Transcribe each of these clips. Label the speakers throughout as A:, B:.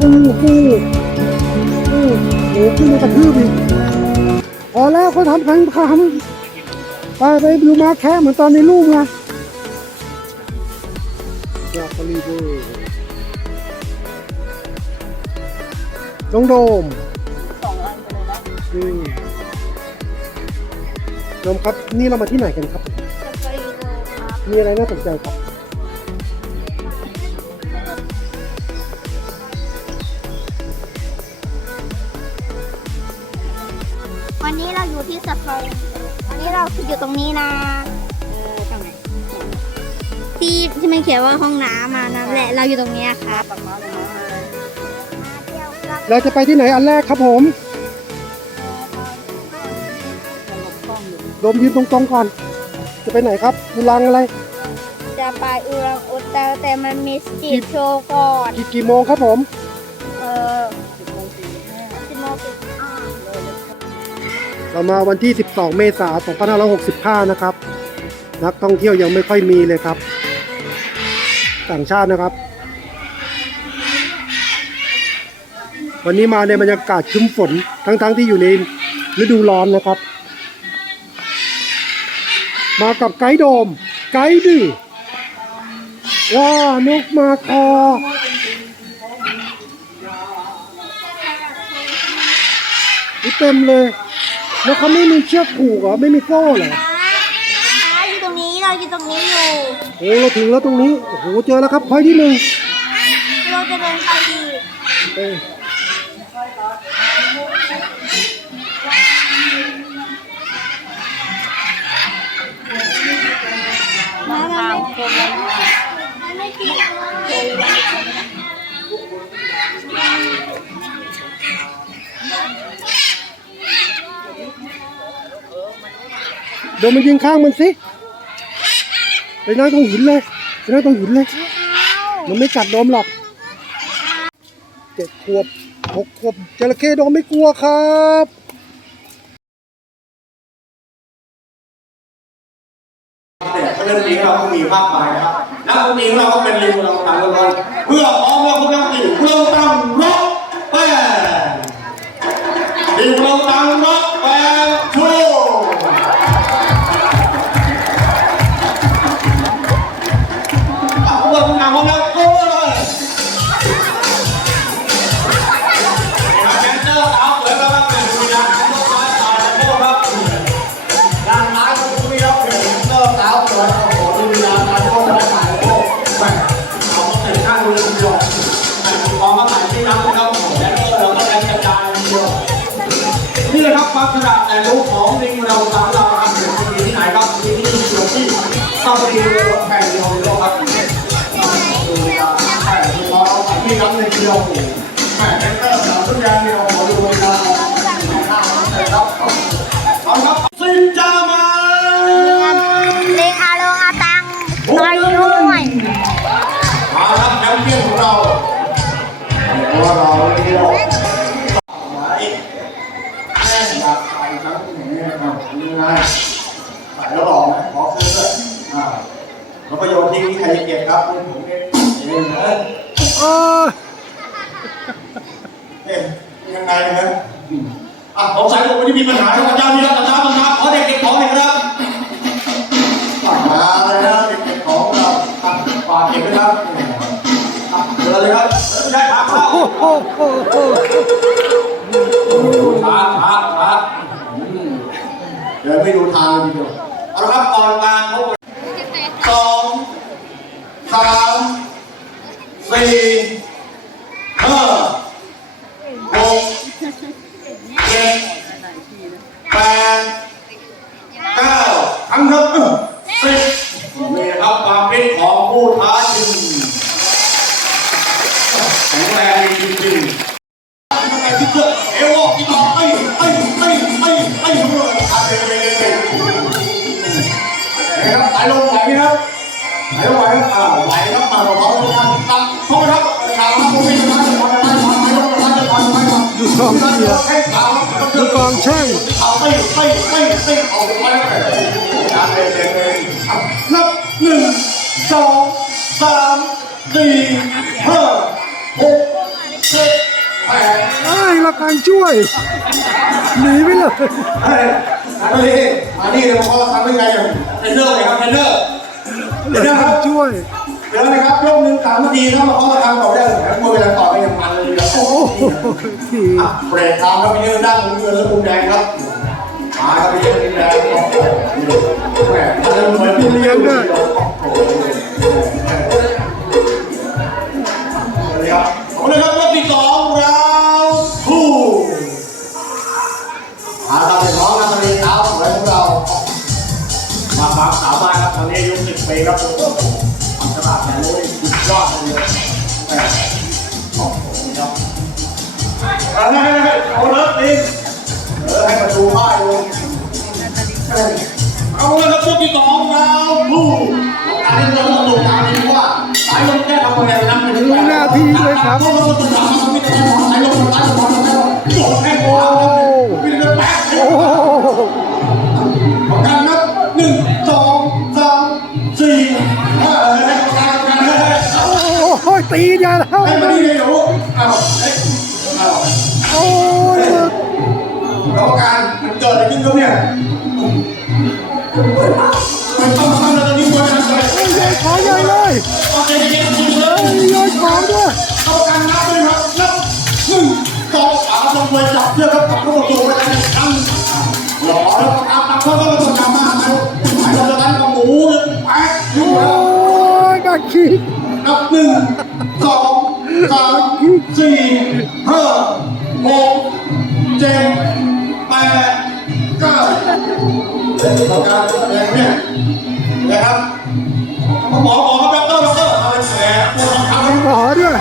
A: อู้หูอู้หูขึ้นมากระทืบอีกพอแล้วเขาทำแข่งขันไปไปดูมาแค่เหมือนตอนในรูปไงยาคาลีเบอร์น้องโดม
B: สองอันไปเลยนะ
A: อืมโดมครับนี่เรามาที่ไหนกันครับ
B: จะไปดูครับ
A: มีอะไรน่าสนใจครับ
B: นนี้เราอยู่ที่สะพานวันนี้เราอยู่ตรงนี้นะ เออตรงไหนที่ที่มันเขียนว่าห้องน้ำมานั่นแหละเราอยู่ตรงเนี้ยครับมาเที่ยวกัน
A: เราจะไปที่ไหนอันแรกครับผมโดมยืนตรงๆก่อน จะไปไหนครับบุรังอะไร
B: จะไปอุรังอุตังแต่มันมีสกีโชว์ก่อน
A: กี่กี่โมงครับผม
B: เออ
A: เรามาวันที่ 12 เมษายน 2565 นะครับ นักท่องเที่ยวยังไม่ค่อยมีเลยครับ ต่างชาตินะครับ วันนี้มาในบรรยากาศครึ้มฝนทั้งๆทที่อยู่ในฤดูร้อนนะครับ มากับไกด์โดม ไกด์ดื้อว้านกมาคอเต็มเลย แล้วเขาไม่มีเชือกผูกเหรอไม่มีโซ่เหรอ
B: เราอยู่ตรงนี้เราอยู่ตรงนี้อยู่
A: โอ้เราถึงแล้วตรงนี้โอ้โหเจอแล้วครับพอยที่หนึ่ง
B: เราจะเดินไปดี
A: เอ้ย เดินมายิงข้างมันสิไปนั่งตรงหินเลยไปนั่งตรงหินเลย มันไม่กัดโดมหรอกเจ็ดขวบหกขวบจระเข้โดมไม่กลัวครับ
C: เรื่องนี้เราก็มีมากมายนะครับนักดนตรีของเราก็เป็นลิงเราต่างกันเพื่อพร้อมเราคุณนักดนตรีเพื่อตั้ง แห่งเดียวในโลกครับดูยาแห่งพอเราใส่ที่น้ำในเดียวแม่แดนเซอร์สาวทุกอย่างเดียว น์ทิ้งใครจะเก็บครับนี่ผมเองเองนะ
A: เออ
C: เอ๊ะยังไงนะอะผมใส่ผมไม่ได้มีปัญหาครับอาจารย์มีรับอาจารย์บังคับขอเด็กเก็บของหน่อยครับมาเลยนะเด็กเก็บของเราอะฝากเก็บไว้ครับอะเดินเลยครับเดินได้ครับเข้า
A: โอ้โหโอ้โห
C: ช้าช้าช้าอืมเดินไม่ดูทางทีเดียวเอาละครับก่อนการพบาดูกองเชี
A: ยร์
C: แค่ขาครับ
A: ดูกองแช่ง
C: ขาไกา
A: รช่วย หนีไปเลย
C: เฮ้ยมาดิมาดิเดี๋ยวเขาทำได้ไงอะเทรนเนอร์ไงครับเทรนเนอร์เทรนเนอร์ครับ
A: ช่วย
C: เดี๋ยวนะครับยกหนึ่งสามนาทีครับมาเขามาทำต่อได้เลยมวยเวลาต่อไปยังมันเลยครับ
A: โอ้โหที
C: อะเบรกทางครับพี่เนื้อด้านมุมเงินและมุมแดงครับมาครับพี่เนื้อมุมแดงโอ้โหแหมมันจะเหมือนพี่เลี้ยงด้วย รนะไม่รู้
A: รู้หน้าที่ด้วยครับ
C: ต้องมาตัวสามมันไม่ได้สายลมสายลมสายลมโดดแข้งขวาครับวิ่งเลยแป๊ะ
A: โอ้โห
C: ประกันนับหนึ่งสองสามสี่ห้าเออให้ประกันประกันให้ให้
A: โอ้ยตีอย่าแล้ว
C: ให้มาดีเลยหนูอ้าวเอ้ยอ้าว
A: โอ้ย
C: กรรมการมันเกิดอะไรขึ้นครับเนี่ย นับหนึ่งสองสามสี่ห้าหกเจ็ดแปดเก้าต้อการอะไรเนี่ยนะครับหมอหมอครับดอกเตอร์ดอกเอร์อะไรแผลปวดขา
A: มีหมอด้วย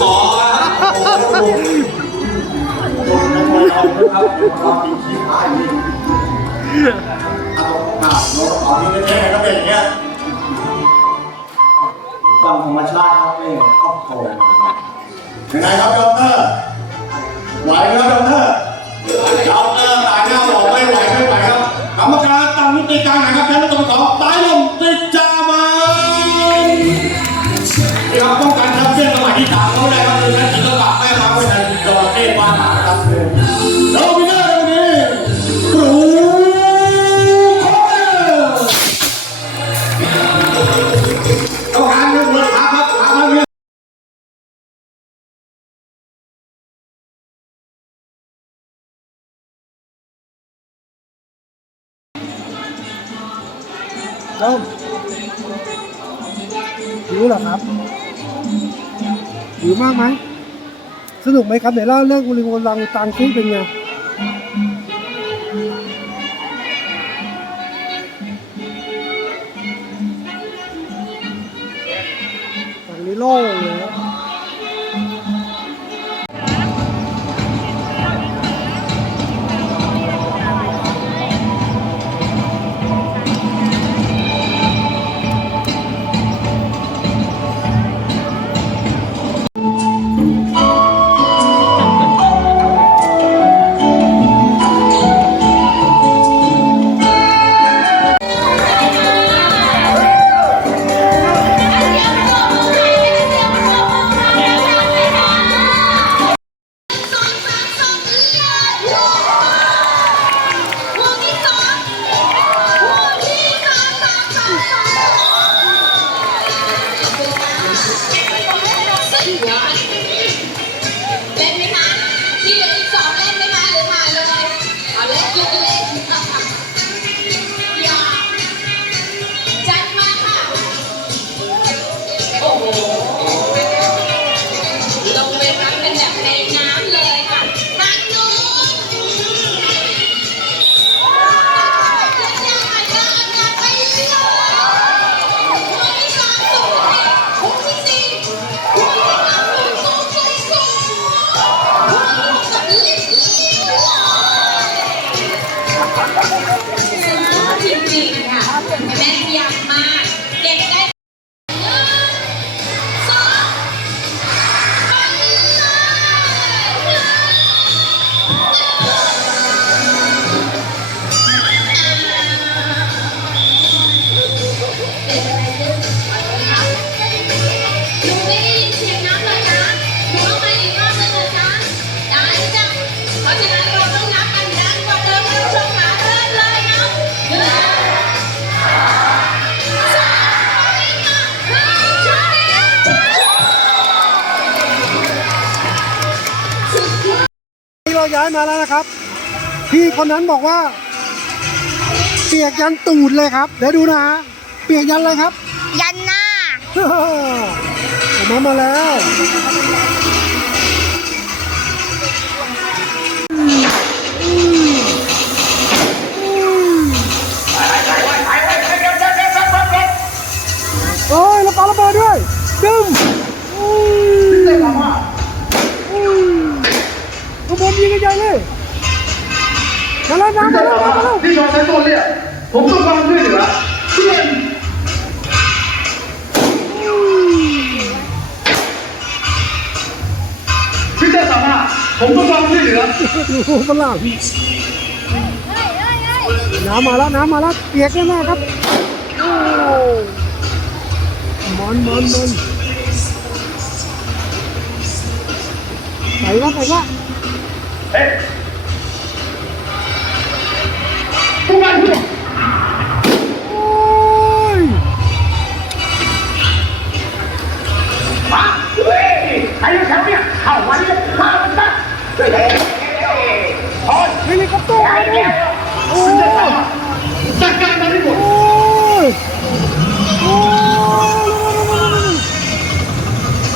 C: หมอครับ ขี้พายนี่เอาหน้าโน้ตเอาที่ไม่แท้ก็เป็นอย่างเงี้ยความธรรมชาติครับนี่ครอบครัวยังไงครับดอกเตอร์ไหวไหมครับดอกเตอร์ดอกเตอร์สายหน้าบอกไม่ไหวไม่ไหวครับกรรมการตั้งนิติการนะครับแพ้ไม่ตรงสองส ต้มหิวเหร
A: อครับหิวมากไหมสนุกไหมครับไหนเล่าเรื่องกุลิงกุลังตังซิเป็นไงฝั่ง มาแล้วนะครับ พี่คนนั้นบอกว่า เปียกยันตูดเลยครับ เดี๋ยวดูนะฮะเปียกยันเลยครับ
B: ยันหน้า
A: ผมมามาแล้วโอ้ยแล้วปาระเบิดด้วยดึงอุ้ยอุ้ยขบว นยิงกันใหญ่เลยมาแล้วน้ำมาแล้วมาแล้ว
D: ที่ชอบใช้ตัวเรียกผมต้องการช่วยเหลือเพื่อนพี่เจ้าสามารถผมต้องการช่วยเหลือ
A: ดูฝรั่งน้ำมาแล้วน้ำมาแล้วเปียกแน่ๆครับโอ้มันมันมันใส่ละใส่ละ
D: เฮ้ยผู้การผู้
A: โอ้ย
D: มาเฮ้ยใครอยู่แถวเนี่ยเข้ามาเนี่ยมามันตั้งเฮ้ยเฮ้ยพอ
A: เฮลิคอปเตอร์มาดิโอ้ย
D: จัดการมันให้หมด
A: โอ้ยโอ้ย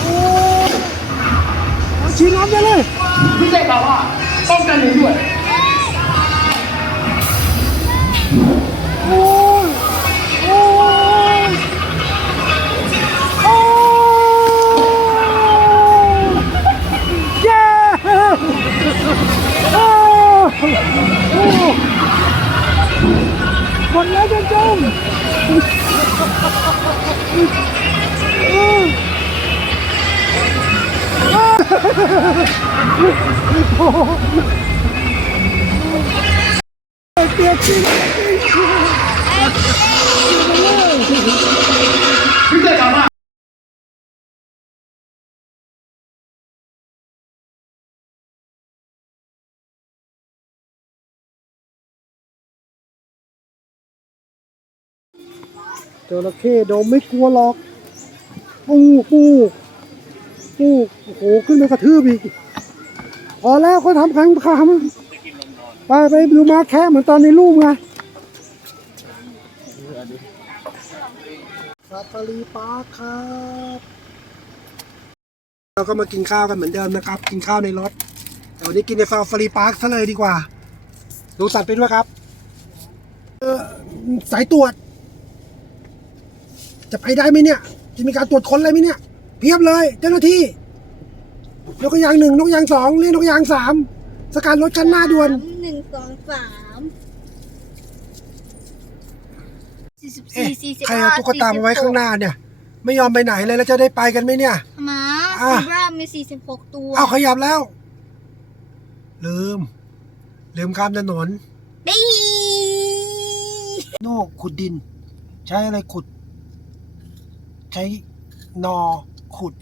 A: โอ้ยเอาฉีดน้ำไปเลย
D: พี่เจ้าสามารถป้องกันหนูด้วย
A: โอ้ยโอ้ยโอ้ยเย้โอ้โอ้หมดแล้วจ้าจง เปียกจริง
D: พี่เจ้ามารถ
A: จระเข้โดมไม่กลัวหรอกปูปู ปูโอ้โหขึ้นไปกระทืบอีก พอแล้วเขาทำครั้งคำไปไปดูมาแค่เหมือนตอนในรูปไงซาฟารีปาร์คครับ เราก็มากินข้าวกันเหมือนเดิมนะครับ กินข้าวในรถ แต่วันนี้กินในซาฟารีปาร์คซะเลยดีกว่า ดูสัตว์ไปด้วยครับสายตรวจ จะไปได้ไหมเนี่ย จะมีการตรวจค้นอะไรไหมเนี่ย พียบเลย เจ้าหน้าที่ นกกระยางหนึ่งนกกระยางสองเรียกนกกระยางสามสกัดรถชั้นหน้าด่วน
B: หนึ่งสองสามสี่สิบ
A: เอ๊ะ
B: สี่สี่สิบ
A: ใครเอาตุ๊กตามาไว้ข้างหน้าเนี่ย ไม่ยอมไปไหนเลยแล้วจะได้ไปกันไหมเนี่ย
B: หมา
A: อะ
B: ซีบรามีสี่สิบหกตัว
A: เอาขยับแล้ว ลืม ลืมข้ามถนน
B: ดี
A: โน่ขุดดิน ใช้อะไรขุด ใช้นอ ขุด